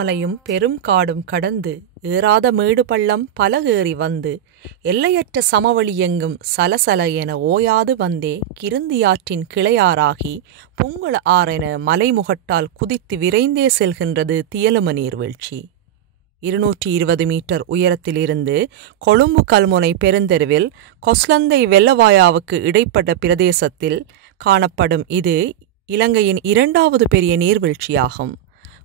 மலையும் பெரும் காடும் கடந்து ஏறாத மேடு பள்ளம் பல ஏறி வந்து எல்லையற்ற சமவெளி எங்கும் சலசல என ஓயாது வந்தே கிருந்தியாற்றின் கிளையாறாகி புங்குள ஆறென மலைமுகட்டால் குதித்து விரைந்தே செல்கின்றது தியலும நீர்வீழ்ச்சி. 220 மீட்டர் உயரத்திலிருந்து கொழும்பு கல்முனை பெருந்தெருவில் கொஸ்லந்தை வெள்ளவாயாவுக்கு இடைப்பட்ட பிரதேசத்தில் காணப்படும் இது இலங்கையின் 2வது பெரிய நீர்வீழ்ச்சியாகும்.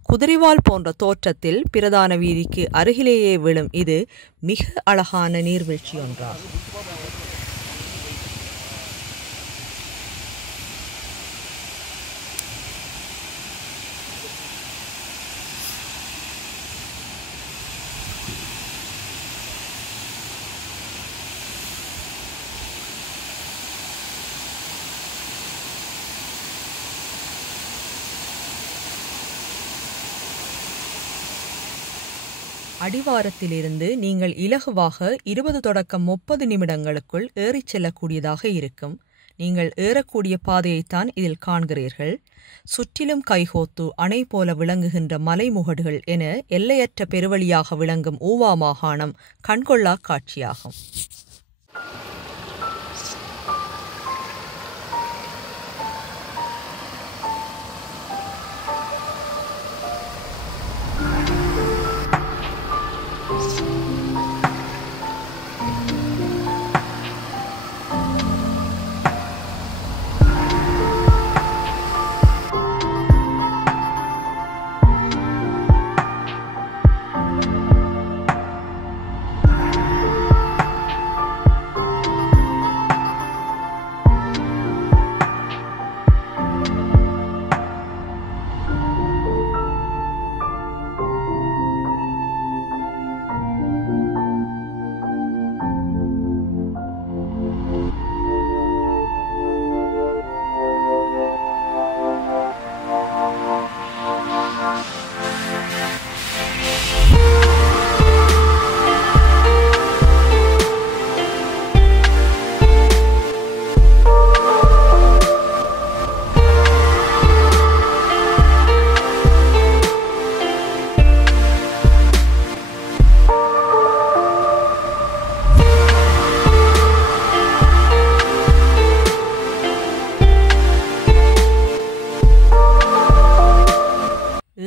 குதிரைவால் போன்ற தோற்றத்தில் பிரதான வீதிக்கு அருகிலேயே விழும் இது மிக அழகான நீர்வீழ்ச்சி ஒன்றாகும். அடிவாரத்திலிருந்து நீங்கள் இலகுவாக 20 தொடக்கம் 30 நிமிடங்களுக்குள் ஏறிச் செல்லக்கூடியதாக இருக்கும். நீங்கள் ஏறக்கூடிய பாதையைத்தான் இதில் காண்கிறீர்கள். சுற்றிலும் கைகோத்து அணை போல விளங்குகின்ற மலைமுகடுகள் என எல்லையற்ற பெருவழியாக விளங்கும் ஊவா மாகாணம் கண்கொள்ளா காட்சியாகும்.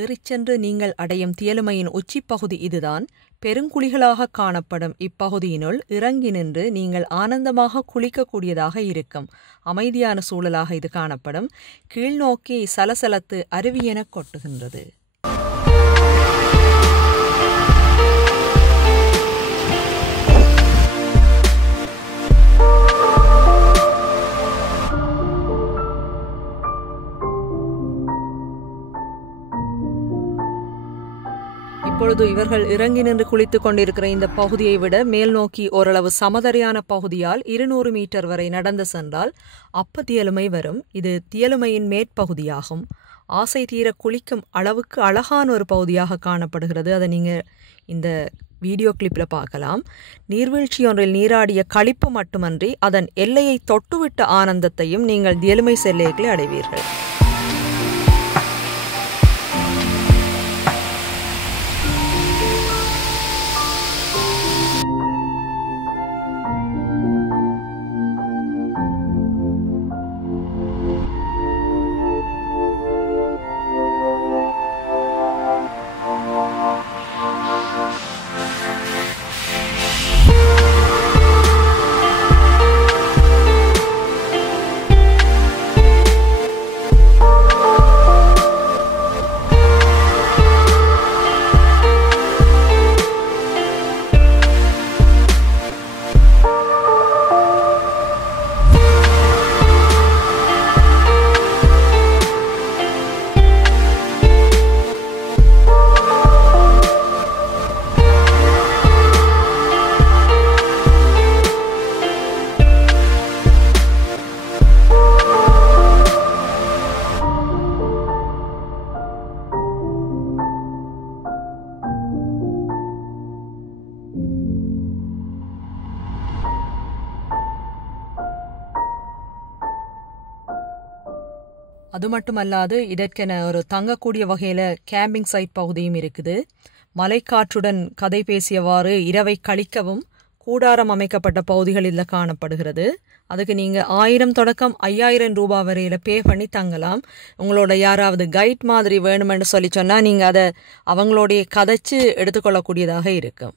ஏறிச்சென்று நீங்கள் அடையும் தியலுமையின் உச்சிப்பகுதி இதுதான். பெருங்குழிகளாக காணப்படும் இப்பகுதியினுள் இறங்கி நின்று நீங்கள் ஆனந்தமாக குளிக்கக்கூடியதாக இருக்கும். அமைதியான சூழலாக இது காணப்படும். கீழ்நோக்கி சலசலத்து அருவியென கொட்டுகின்றது. இப்பொழுது இவர்கள் இறங்கி நின்று குளித்துக் கொண்டிருக்கிற இந்த பகுதியை விட மேல் நோக்கி ஓரளவு சமதரையான பகுதியால் 200 மீட்டர் வரை நடந்து சென்றால் அப்ப தியலுமை வரும். இது தியலுமையின் மேற்பகுதியாகும். ஆசை தீர குளிக்கும் அளவுக்கு அழகான ஒரு பகுதியாக காணப்படுகிறது. அதை நீங்கள் இந்த வீடியோ கிளிப்பில் பார்க்கலாம். நீர்வீழ்ச்சி ஒன்றில் நீராடிய களிப்பு மட்டுமன்றி அதன் எல்லையை தொட்டுவிட்ட ஆனந்தத்தையும் நீங்கள் தியலுமை செல்லைகளை அடைவீர்கள். அது மட்டுமல்லாது இதற்கென ஒரு தங்கக்கூடிய வகையில் கேம்பிங் சைட் பகுதியும் இருக்குது. மலைக்காற்றுடன் கதை பேசியவாறு இரவை கழிக்கவும் கூடாரம் அமைக்கப்பட்ட பகுதிகள் இதில் காணப்படுகிறது. அதுக்கு நீங்கள் 1000 தொடக்கம் 5000 ரூபாய் வரையில் பே பண்ணி தங்கலாம். உங்களோட யாராவது கைட் மாதிரி வேணுமென்று சொல்லி சொன்னால் நீங்கள் அதை அவங்களோடைய கதைச்சு எடுத்துக்கொள்ளக்கூடியதாக இருக்கும்.